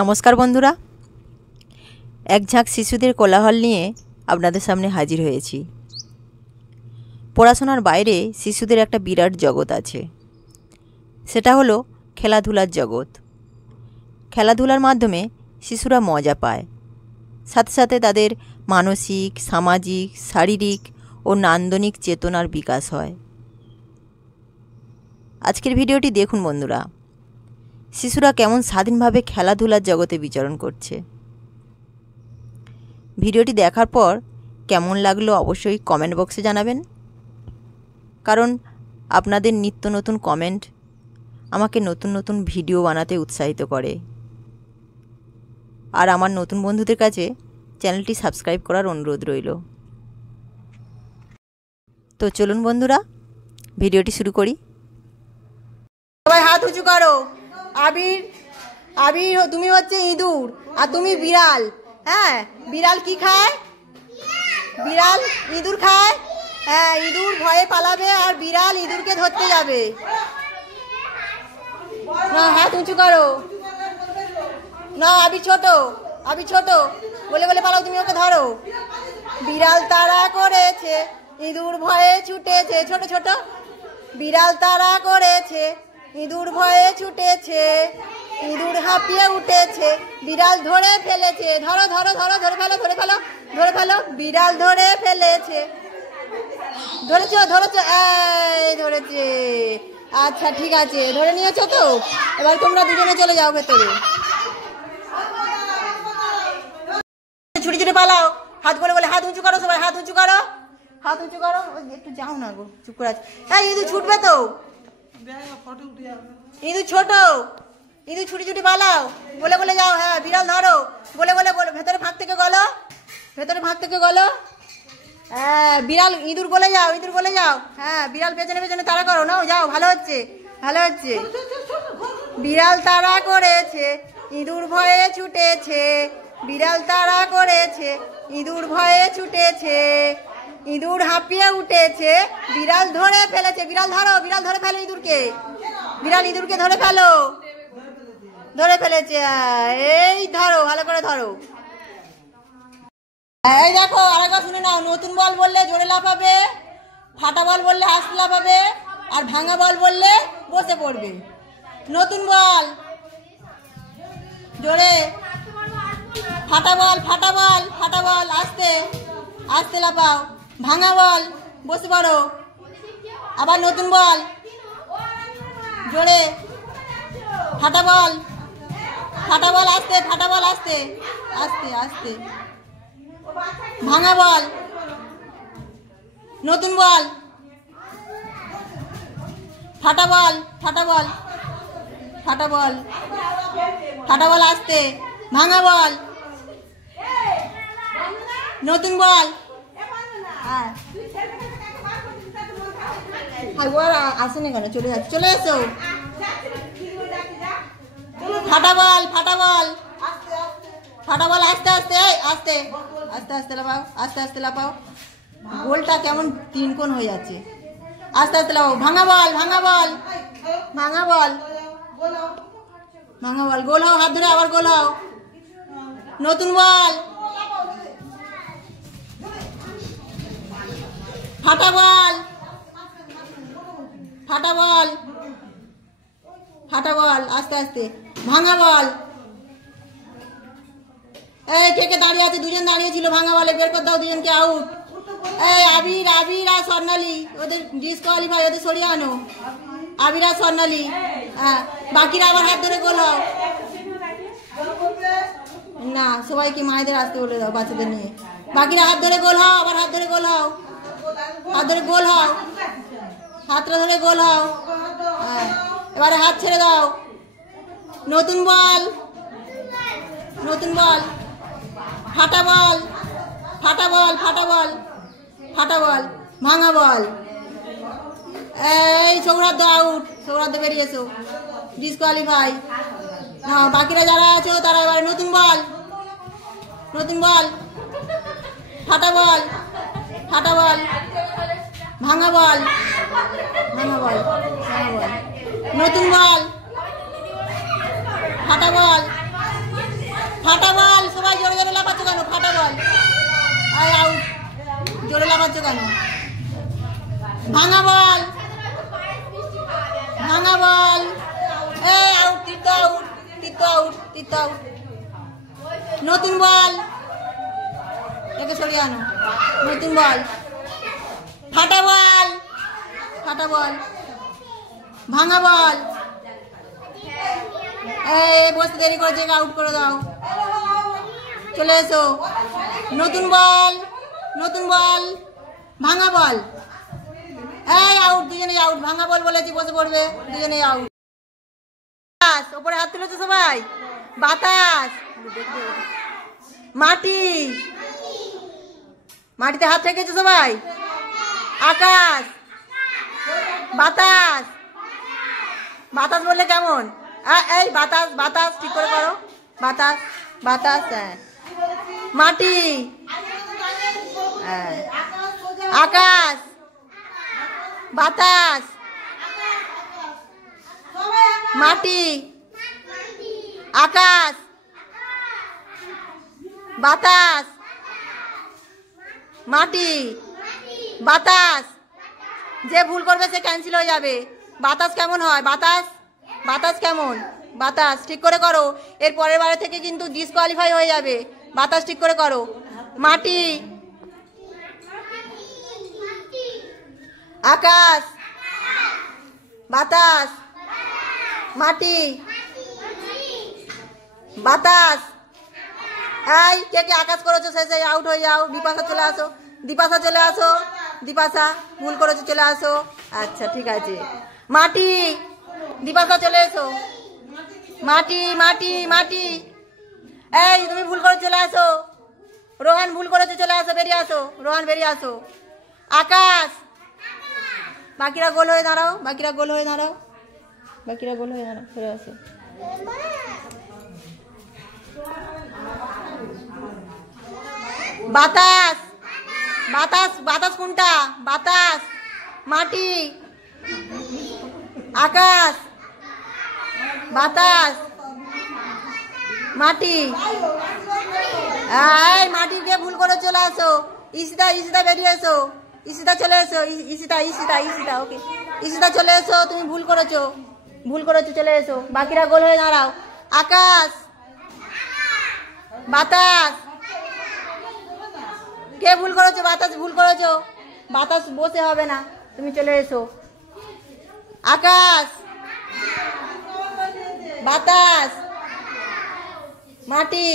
নমস্কার বন্ধুরা, এক ঝাঁক শিশুদের কোলাহল নিয়ে আপনাদের সামনে হাজির হয়েছি। পড়াশোনার বাইরে শিশুদের একটা বিরাট জগৎ আছে, সেটা হলো খেলাধুলার জগৎ। খেলাধুলার মাধ্যমে শিশুরা মজা পায়, সাথে সাথে তাদের মানসিক, সামাজিক, শারীরিক ও নান্দনিক চেতনার বিকাশ হয়। আজকের ভিডিওটি দেখুন বন্ধুরা, শিশুরা কেমন স্বাধীনভাবে খেলাধুলার জগতে বিচরণ করছে। ভিডিওটি দেখার পর কেমন লাগলো অবশ্যই কমেন্ট বক্সে জানাবেন, কারণ আপনাদের নিত্য নতুন কমেন্ট আমাকে নতুন নতুন ভিডিও বানাতে উৎসাহিত করে। আর আমার নতুন বন্ধুদের কাছে চ্যানেলটি সাবস্ক্রাইব করার অনুরোধ রইল। তো চলুন বন্ধুরা, ভিডিওটি শুরু করি। সবাই হাত উঁচু করো। আবির, আবির তুমি হচ্ছে ইঁদুর আর তুমি বিড়াল। হ্যাঁ, বিড়াল কি খায়? বিড়াল ইঁদুর খায়। হ্যাঁ, ইঁদুর ভয়ে পালাবে আর বিড়াল ইঁদুরকে ধরতে যাবে। না, হাত উঁচু করো। না, আবির ছোট, আবির ছোট বলে বলে পালাও, তুমি ওকে ধরো। বিড়াল তাড়া করেছে, ইঁদুর ভয়ে ছুটেছে। ছোট ছোট বিড়াল তাড়া করেছে, ইঁদুর ভয়ে ছুটেছে, ইঁদুর হাঁপিয়ে উঠেছে, বিড়াল ধরে ফেলেছে। ধরো ধরো ধরো, ধরে ফেলো, ধরে ফেলো, ধরে ফেলো। বিড়াল ধরে ফেলেছে। ধরেছো ধরেছো, এই ধরেছে। আচ্ছা ঠিক আছে, ধরে নিয়েছো তো। এবার তোমরা দুজনে চলে যাও ভেতরে। ছুটি ছুটি পালাও। হাত বলে বলে হাত উঁচু করো, সবাই হাত উঁচু করো, হাত উঁচু করো। একটু যাও না গো, চুপ করে আছে। হ্যাঁ, ইঁদুর ছুটবে তো। ইঁদুর ছোট, ইঁদুর ছুটি ছুটি পালাও, বলে বলে যাও। হ্যাঁ, বিড়াল ধরো, বলে বলে বলে ভেতরে ফাঁক থেকে গলো, ভেতরে ফাঁক থেকে গলো। হ্যাঁ, বিড়াল ইঁদুর বলে যাও, ইঁদুর বলে যাও। হ্যাঁ, বিড়াল পেছনে পেছনে তাড়া করো। নাও যাও, ভালো হচ্ছে, ভালো হচ্ছে। বিড়াল তাড়া করেছে, ইঁদুর ভয়ে ছুটেছে, বিড়াল তাড়া করেছে, ইঁদুর ভয়ে ছুটেছে, ইঁদুর হাঁপিয়ে উঠেছে, বিড়াল ধরে ফেলেছে। বিড়াল ধরো, বিড়াল ধরে ফেলো ইঁদুরকে, বিড়াল ইঁদুরকে ধরে ফেলো, ধরে ফেলেছে। এই ধরো, ভালো করে ধরো। এই দেখো, আরেকবার শুনে নাও। নতুন বল বললে জোরে লাফাবে, ফাটা বল বললে আস্তে লাফাবে, আর ভাঙা বল বললে বসে পড়বে। নতুন বল জোরে, ফাটা বল, ফাটা বল, ফাটা বল আস্তে আস্তে লাফাও। ভাঙা বল বসে পড়ো। আবার নতুন বল জোরে, ফাটা বল, ফাটা বল আস্তে, ফাটা বল আস্তে আস্তে আস্তে। ভাঙা বল, নতুন বল, ফাটা বল, ফাটা বল, ফাটা বল, ফাটা বল আস্তে। ভাঙা বল, নতুন বল। আসেনি কেন? চলে যাচ্ছে, চলে এসো। ফাটা বল, ফাটা বল, ফাটা বল আস্তে আস্তে আস্তে আস্তে আস্তে লাফাও, আস্তে আস্তে লাফাও। গোলটা কেমন তিন কোণ হয়ে যাচ্ছে। আস্তে আস্তে লাফাও। ভাঙা বল, ভাঙা বল, ভাঙা বল, ভাঙা বল। গোল হও, হাত ধরে আবার গোল হও। নতুন বল, ফাটা বল, ফাটা বল, ফাটা বল আস্তে আস্তে। ভাঙা বল। এই কে কে দাঁড়িয়ে আছে? দুজন দাঁড়িয়ে ছিল ভাঙা বলে, বের করে দাও দুজনকে, আউট। এই আবির, আবির আর স্বর্ণালী, ওদের ডিসকোয়ালিফাই, ওদের সরিয়ে আনো। আবির আর স্বর্ণালী। হ্যাঁ, বাকিরা আবার হাত ধরে গোল হও। না, সবাইকে মায়েদের আসতে বলে দাও, বাচ্চাদের নিয়ে। বাকিরা হাত ধরে গোল হও, আবার হাত ধরে গোল হও, হাত ধরে গোল হও, হাতটা ধরে গোল হও। হ্যাঁ, এবারে হাত ছেড়ে দাও। নতুন বল, নতুন বল, ফাটা বল, ফাটা বল, ফাটা বল, ফাটা বল। ভাঙা বল। এই সৌরাদ্দ আউট, সৌরাদ্দ বেরিয়ে এসো, ডিসকোয়ালিফাই। না, বাকিরা যারা আছো তারা এবারে নতুন বল, নতুন বল, ফাটা বল, ফাটা বল, ভাঙা বল, ভাঙা বল, ভাঙা বল, নতুন বল, ফাটা বল, করছো কেন? ভাঙা বল, ভাঙা বল। এই আউট, তীর্থ আউট, তীর্থ আউট, তীর্থ আউট। নতুন বল, একে সরিয়ে আনো। নতুন বল, ফাটা বল, ফাটা বল, ভাঙা বল। এই বসতে দেরি করেছে, আউট করে দাও। চলে এসো। নতুন বল, নতুন বল, ভাঙা বল। এই আউট, দুজনেই আউট। ভাঙা বল বলেছি, বসে পড়বে, দুজনেই আউট। ওপরে হাত তুলেছো সবাই। বাতাস, মাটি, মাটিতে হাত রেখেছো সবাই। আকাশ, বাতাস, বাতাস বললে কেমন? এই বাতাস, বাতাস ঠিক করে করো। বাতাস, বাতাস। হ্যাঁ। মাটি, হ্যাঁ। আকাশ, বাতাস, মাটি, আকাশ, বাতাস, মাটি, বাতাস। যে ভুল করবে সে ক্যান্সেল হয়ে যাবে। বাতাস কেমন হয়? বাতাস, বাতাস কেমন? বাতাস ঠিক করে করো। এর পরের বারে থেকে কিন্তু ডিসকোয়ালিফাই হয়ে যাবে। বাতাস ঠিক করে করো। মাটি, আকাশ, বাতাস, মাটি, বাতাস। এই কে কে আকাশ করেছো শেষে আউট হয়ে যাও। বিপাশা চলে আসো, দীপাশা চলে আসো। দীপাশা ভুল করেছো, চলে আসো। আচ্ছা ঠিক আছে। মাটি, দীপাশা চলে এসো। মাটি, মাটি, মাটি। এই তুমি ভুল করে চলে আসো। রোহান ভুল করেছো, চলে আসো, বেরিয়ে আসো। রোহান বেরিয়ে আসো। আকাশ, বাকিরা গোল হয়ে দাঁড়াও, বাকিরা গোল হয়ে দাঁড়াও, বাকিরা গোল হয়ে দাঁড়াও, চলে আসো। বাতাস, বাতাস, বাতাস কোনটা? বাতাস, মাটি, আকাশ, বাতাস, মাটি। এই মাটি দিয়ে ভুল করে চলে আসো। ঈশিতা, ঈশিতা বেরিয়ে এসো। ঈশিতা চলে এসো। ঈশিতা, ঈশিতা, ঈশিতা, ওকে। ঈশিতা চলে এসো, তুমি ভুল করেছো, ভুল করেছো, চলে এসো। বাকিরা গোল হয়ে দাঁড়াও। আকাশ, বাতাস। কে ভুল করেছো? বাতাস ভুল করেছো। বাতাস বসে হবে না, তুমি চলে এসো। আকাশ, বাতাস, মাটি,